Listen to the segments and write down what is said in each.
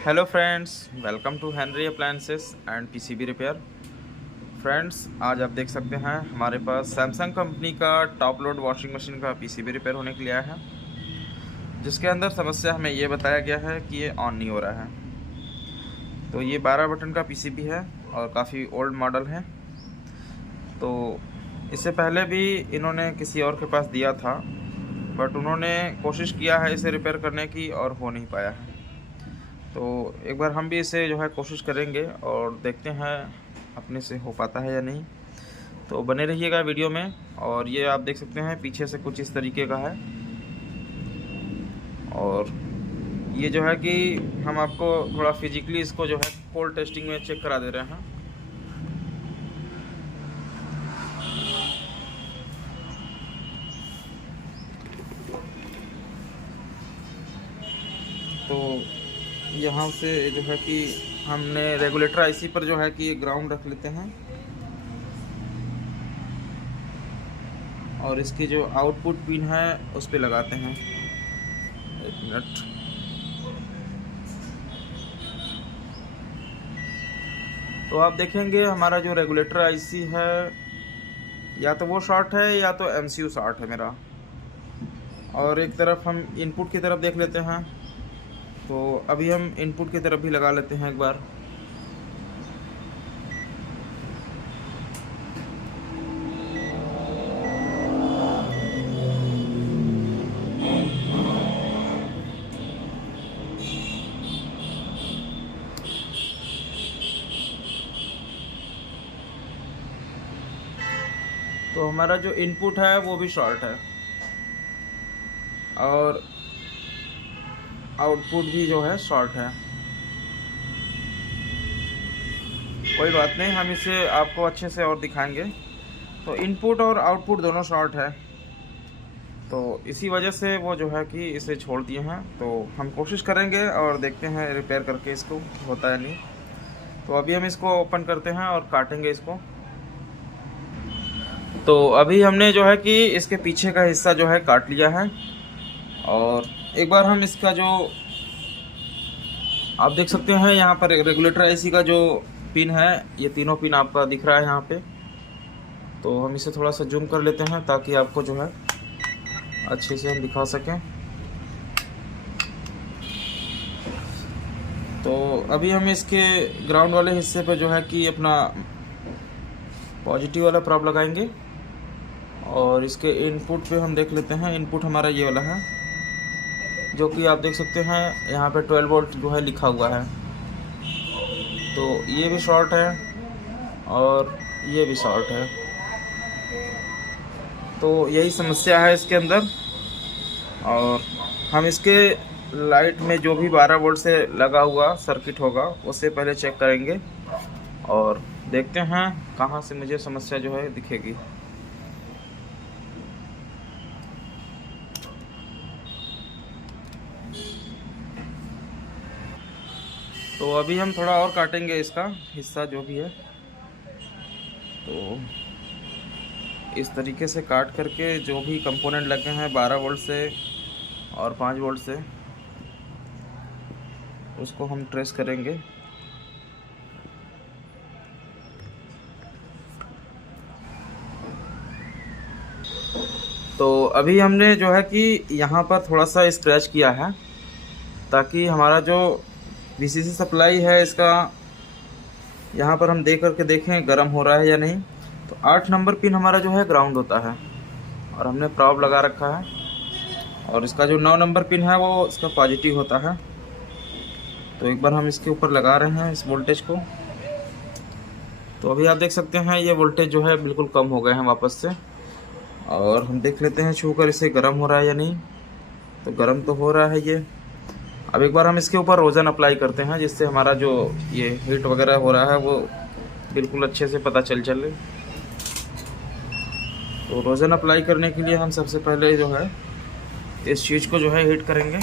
Hello friends, welcome to Henry Appliances and PCB repair. Friends, आज आप देख सकते हैं हमारे पास सैमसंग कंपनी का टॉप लोड वॉशिंग मशीन का पीसीबी रिपेयर होने के लिए आया है, जिसके अंदर समस्या हमें ये बताया गया है कि ये ऑन नहीं हो रहा है। तो ये 12 बटन का पीसीबी है और काफ़ी ओल्ड मॉडल है। तो इससे पहले भी इन्होंने किसी और के पास दिया था, बट उन्होंने कोशिश किया है इसे रिपेयर करने की और हो नहीं पाया है। तो एक बार हम भी इसे जो है कोशिश करेंगे और देखते हैं अपने से हो पाता है या नहीं। तो बने रहिएगा वीडियो में। और ये आप देख सकते हैं पीछे से कुछ इस तरीके का है। और ये जो है कि हम आपको थोड़ा फिजिकली इसको जो है कोल्ड टेस्टिंग में चेक करा दे रहे हैं। तो यहाँ से जो है कि हमने रेगुलेटर आईसी पर जो है कि ग्राउंड रख लेते हैं और इसकी जो आउटपुट पिन है उस पर लगाते हैं। एक मिनट। तो आप देखेंगे हमारा जो रेगुलेटर आईसी है या तो वो शॉर्ट है या तो एमसीयू शॉर्ट है मेरा। और एक तरफ हम इनपुट की तरफ देख लेते हैं। तो अभी हम इनपुट की तरफ भी लगा लेते हैं एक बार। तो हमारा जो इनपुट है वो भी शॉर्ट है और आउटपुट भी जो है शॉर्ट है। कोई बात नहीं, हम इसे आपको अच्छे से और दिखाएंगे। तो इनपुट और आउटपुट दोनों शॉर्ट है, तो इसी वजह से वो जो है कि इसे छोड़ दिए हैं। तो हम कोशिश करेंगे और देखते हैं रिपेयर करके इसको होता है नहीं। तो अभी हम इसको ओपन करते हैं और काटेंगे इसको। तो अभी हमने जो है कि इसके पीछे का हिस्सा जो है काट लिया है। और एक बार हम इसका जो आप देख सकते हैं यहाँ पर रेगुलेटर आईसी का जो पिन है, ये तीनों पिन आपका दिख रहा है यहाँ पे। तो हम इसे थोड़ा सा जूम कर लेते हैं ताकि आपको जो है अच्छे से हम दिखा सकें। तो अभी हम इसके ग्राउंड वाले हिस्से पर जो है कि अपना पॉजिटिव वाला प्रॉब लगाएंगे और इसके इनपुट पे हम देख लेते हैं। इनपुट हमारा ये वाला है जो कि आप देख सकते हैं यहाँ पे 12 वोल्ट जो है लिखा हुआ है। तो ये भी शॉर्ट है और ये भी शॉर्ट है। तो यही समस्या है इसके अंदर। और हम इसके लाइट में जो भी 12 वोल्ट से लगा हुआ सर्किट होगा उससे पहले चेक करेंगे और देखते हैं कहाँ से मुझे समस्या जो है दिखेगी। तो अभी हम थोड़ा और काटेंगे इसका हिस्सा जो भी है। तो इस तरीके से काट करके जो भी कंपोनेंट लगे हैं 12 वोल्ट से और 5 वोल्ट से उसको हम ट्रेस करेंगे। तो अभी हमने जो है कि यहाँ पर थोड़ा सा स्क्रैच किया है ताकि हमारा जो वीसीसी सप्लाई है इसका यहाँ पर हम देख करके देखें गर्म हो रहा है या नहीं। तो 8 नंबर पिन हमारा जो है ग्राउंड होता है और हमने प्रॉब लगा रखा है। और इसका जो 9 नंबर पिन है वो इसका पॉजिटिव होता है। तो एक बार हम इसके ऊपर लगा रहे हैं इस वोल्टेज को। तो अभी आप देख सकते हैं ये वोल्टेज जो है बिल्कुल कम हो गए हैं वापस से। और हम देख लेते हैं छू कर इसे गर्म हो रहा है या नहीं। तो गर्म तो हो रहा है ये। अब एक बार हम इसके ऊपर रोज़न अप्लाई करते हैं जिससे हमारा जो ये हीट वगैरह हो रहा है वो बिल्कुल अच्छे से पता चले। तो रोज़न अप्लाई करने के लिए हम सबसे पहले जो है इस चीज़ को जो है हीट करेंगे।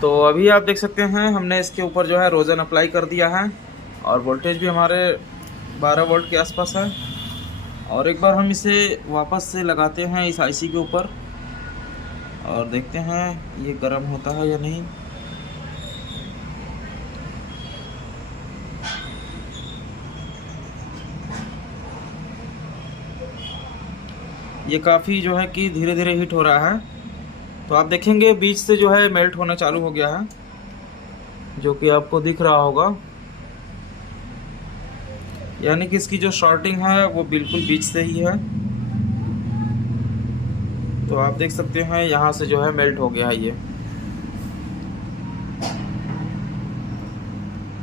तो अभी आप देख सकते हैं हमने इसके ऊपर जो है रोज़न अप्लाई कर दिया है और वोल्टेज भी हमारे 12 वोल्ट के आसपास है। और एक बार हम इसे वापस से लगाते हैं इस आईसी के ऊपर और देखते हैं ये गर्म होता है या नहीं। ये काफ़ी जो है कि धीरे धीरे हीट हो रहा है। तो आप देखेंगे बीच से जो है मेल्ट होना चालू हो गया है, जो कि आपको दिख रहा होगा। यानी कि इसकी जो शॉर्टिंग है वो बिल्कुल बीच से ही है। तो आप देख सकते हैं यहाँ से जो है मेल्ट हो गया है ये,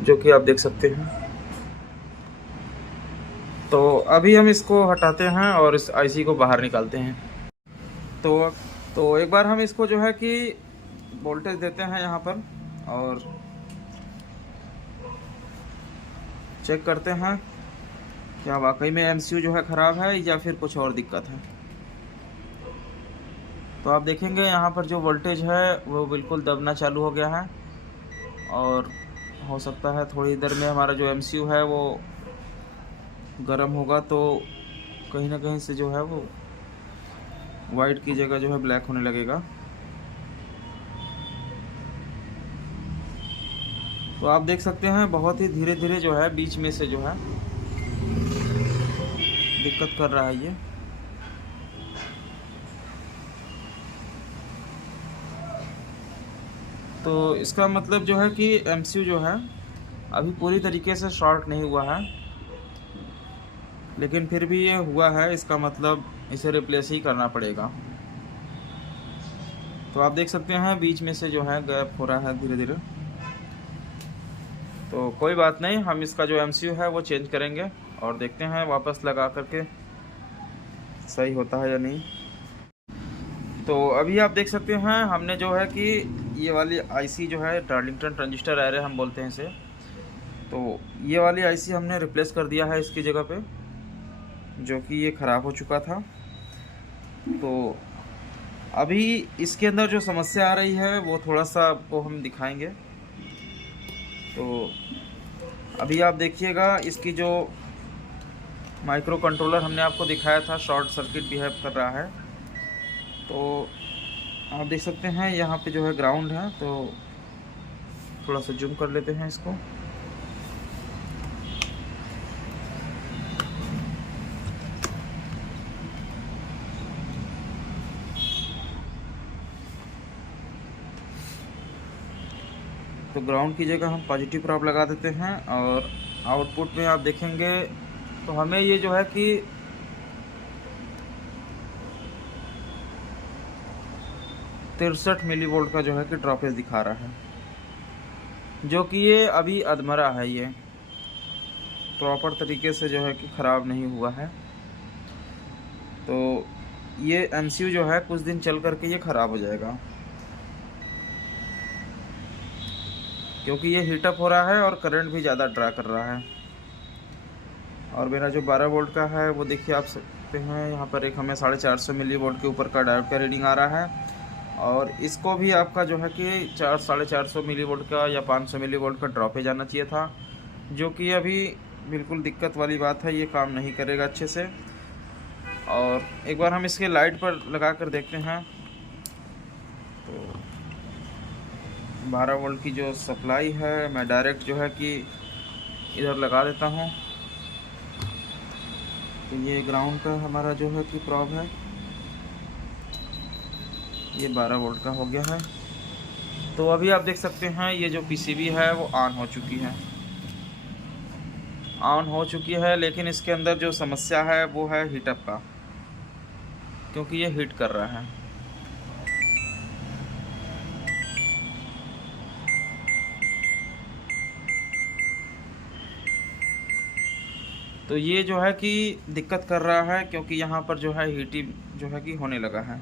जो कि आप देख सकते हैं। तो अभी हम इसको हटाते हैं और इस आईसी को बाहर निकालते हैं। तो एक बार हम इसको जो है कि वोल्टेज देते हैं यहाँ पर और चेक करते हैं क्या वाकई में एमसीयू जो है ख़राब है या फिर कुछ और दिक्कत है। तो आप देखेंगे यहाँ पर जो वोल्टेज है वो बिल्कुल दबना चालू हो गया है और हो सकता है थोड़ी देर में हमारा जो एमसीयू है वो गर्म होगा, तो कहीं ना कहीं से जो है वो वाइट की जगह जो है ब्लैक होने लगेगा। तो आप देख सकते हैं बहुत ही धीरे धीरे जो है बीच में से जो है दिक्कत कर रहा है ये। तो इसका मतलब जो है कि एमसीयू जो है अभी पूरी तरीके से शॉर्ट नहीं हुआ है, लेकिन फिर भी ये हुआ है, इसका मतलब इसे रिप्लेस ही करना पड़ेगा। तो आप देख सकते हैं बीच में से जो है गैप हो रहा है धीरे धीरे। तो कोई बात नहीं, हम इसका जो एमसीयू है वो चेंज करेंगे और देखते हैं वापस लगा करके सही होता है या नहीं। तो अभी आप देख सकते हैं हमने जो है कि ये वाली आईसी जो है डार्लिंगटन ट्रांजिस्टर एरे हम बोलते हैं इसे, तो ये वाली आईसी हमने रिप्लेस कर दिया है इसकी जगह पे, जो कि ये ख़राब हो चुका था। तो अभी इसके अंदर जो समस्या आ रही है वो थोड़ा सा आपको हम दिखाएंगे। तो अभी आप देखिएगा इसकी जो माइक्रो कंट्रोलर हमने आपको दिखाया था शॉर्ट सर्किट बिहेव कर रहा है। तो आप देख सकते हैं यहाँ पे जो है ग्राउंड है, तो थोड़ा सा जूम कर लेते हैं इसको। तो ग्राउंड की जगह हम पॉजिटिव प्रॉप लगा देते हैं और आउटपुट में आप देखेंगे तो हमें ये जो है कि 63 मिलीवोल्ट का जो है कि ड्रॉपेज दिखा रहा है, जो कि ये अभी अधमरा है, ये प्रॉपर तरीके से जो है कि ख़राब नहीं हुआ है। तो ये एमसीयू जो है कुछ दिन चल करके ये ख़राब हो जाएगा, क्योंकि ये हीटअप हो रहा है और करंट भी ज़्यादा ड्रा कर रहा है। और मेरा जो 12 वोल्ट का है वो देखिए आप सकते हैं यहाँ पर एक हमें 450 मिली वोल्ट के ऊपर का डायोड का रीडिंग आ रहा है, और इसको भी आपका जो है कि 450 मिली वोल्ट का या 500 मिली वोल्ट का ड्रॉपेज आना चाहिए था, जो कि अभी बिल्कुल दिक्कत वाली बात है, ये काम नहीं करेगा अच्छे से। और एक बार हम इसके लाइट पर लगा कर देखते हैं। तो 12 वोल्ट की जो सप्लाई है मैं डायरेक्ट जो है कि इधर लगा देता हूँ। तो ये ग्राउंड का हमारा जो है कि प्रॉब है, ये 12 वोल्ट का हो गया है। तो अभी आप देख सकते हैं ये जो पीसीबी है वो ऑन हो चुकी है, लेकिन इसके अंदर जो समस्या है वो है हीटअप का, क्योंकि ये हीट कर रहा है। तो ये जो है कि दिक्कत कर रहा है, क्योंकि यहाँ पर जो है हीटिंग जो है कि होने लगा है।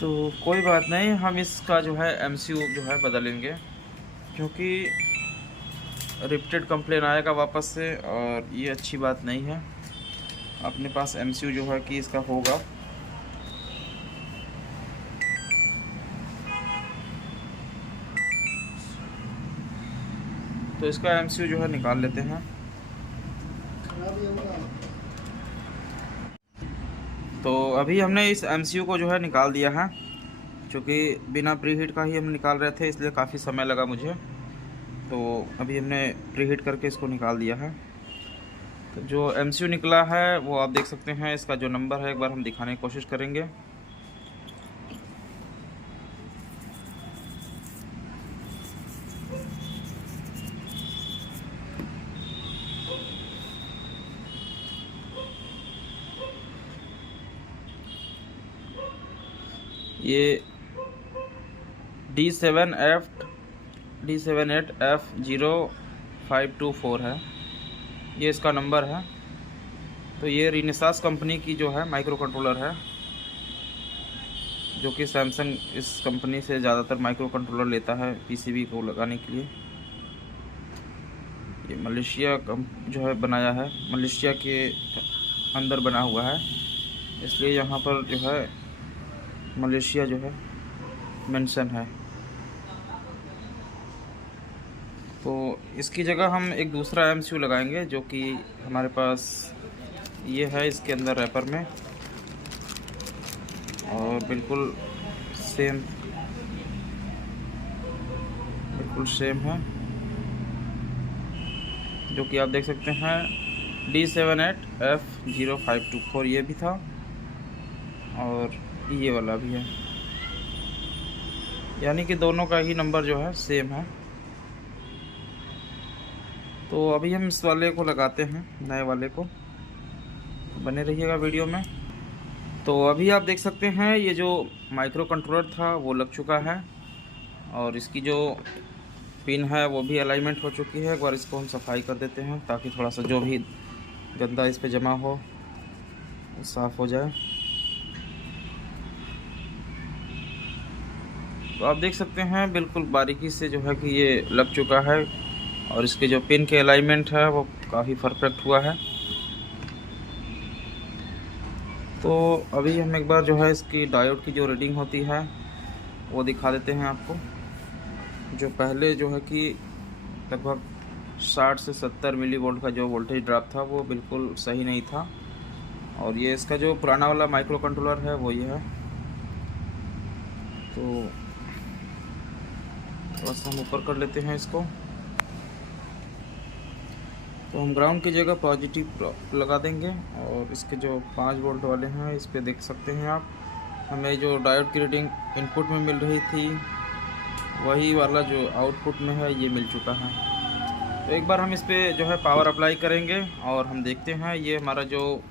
तो कोई बात नहीं, हम इसका जो है एमसीयू जो है बदलेंगे, क्योंकि रिपीटेड कंप्लेन आएगा वापस से और ये अच्छी बात नहीं है। अपने पास एमसीयू जो है कि इसका होगा। तो इसका एमसीयू जो है निकाल लेते हैं। तो अभी हमने इस एमसीयू को जो है निकाल दिया है, क्योंकि बिना प्रीहीट का ही हम निकाल रहे थे, इसलिए काफ़ी समय लगा मुझे। तो अभी हमने प्रीहीट करके इसको निकाल दिया है। तो जो MCU निकला है वो आप देख सकते हैं, इसका जो नंबर है एक बार हम दिखाने की कोशिश करेंगे। ये D78F0524 है, ये इसका नंबर है। तो ये रिनेसास कंपनी की जो है माइक्रो कंट्रोलर है, जो कि सैमसंग इस कंपनी से ज़्यादातर माइक्रो कंट्रोलर लेता है PCB को लगाने के लिए। ये मलेशिया जो है बनाया है, मलेशिया के अंदर बना हुआ है, इसलिए यहाँ पर जो है मलेशिया जो है मेंशन है। तो इसकी जगह हम एक दूसरा MCU लगाएंगे, जो कि हमारे पास ये है इसके अंदर रैपर में, और बिल्कुल सेम है, जो कि आप देख सकते हैं D78F0524 ये भी था और ये वाला भी है, यानी कि दोनों का ही नंबर जो है सेम है। तो अभी हम इस वाले को लगाते हैं, नए वाले को, बने रहिएगा वीडियो में। तो अभी आप देख सकते हैं ये जो माइक्रो कंट्रोलर था वो लग चुका है, और इसकी जो पिन है वो भी अलाइनमेंट हो चुकी है। एक बार इसको हम सफाई कर देते हैं, ताकि थोड़ा सा जो भी गंदा इस पे जमा हो वो साफ़ हो जाए। तो आप देख सकते हैं बिल्कुल बारीकी से जो है कि ये लग चुका है, और इसके जो पिन के अलाइनमेंट है वो काफ़ी परफेक्ट हुआ है। तो अभी हम एक बार जो है इसकी डायोड की जो रीडिंग होती है वो दिखा देते हैं आपको। जो पहले जो है कि लगभग 60 से 70 मिली वोल्ट का जो वोल्टेज ड्रॉप था वो बिल्कुल सही नहीं था, और ये इसका जो पुराना वाला माइक्रो कंट्रोलर है वो ये है। तो थोड़ा सा हम ऊपर कर लेते हैं इसको। तो हम ग्राउंड की जगह पॉजिटिव लगा देंगे, और इसके जो 5 वोल्ट वाले हैं इस पे देख सकते हैं आप, हमें जो डायोड की रीडिंग इनपुट में मिल रही थी वही वाला जो आउटपुट में है ये मिल चुका है। तो एक बार हम इस पे जो है पावर अप्लाई करेंगे, और हम देखते हैं ये हमारा जो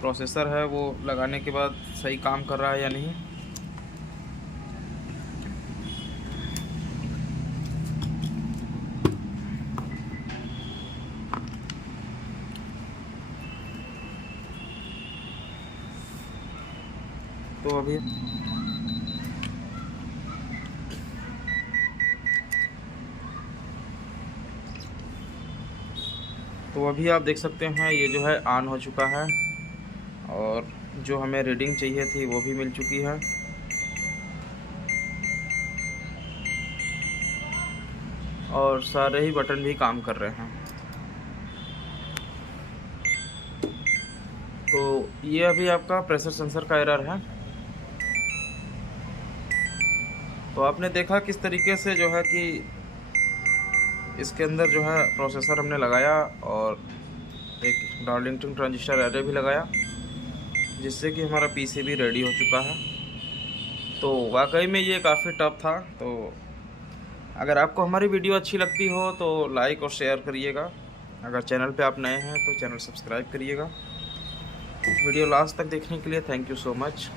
प्रोसेसर है वो लगाने के बाद सही काम कर रहा है या नहीं। तो अभी आप देख सकते हैं ये जो है ऑन हो चुका है, और जो हमें रीडिंग चाहिए थी वो भी मिल चुकी है। और सारे ही बटन भी काम कर रहे हैं। तो ये अभी आपका प्रेशर सेंसर का एरर है। तो आपने देखा किस तरीके से जो है कि इसके अंदर जो है प्रोसेसर हमने लगाया, और एक डार्लिंगटन ट्रांजिस्टर एरे भी लगाया, जिससे कि हमारा PCB रेडी हो चुका है। तो वाकई में ये काफ़ी टफ था। तो अगर आपको हमारी वीडियो अच्छी लगती हो तो लाइक और शेयर करिएगा। अगर चैनल पे आप नए हैं तो चैनल सब्सक्राइब करिएगा। वीडियो लास्ट तक देखने के लिए थैंक यू सो मच।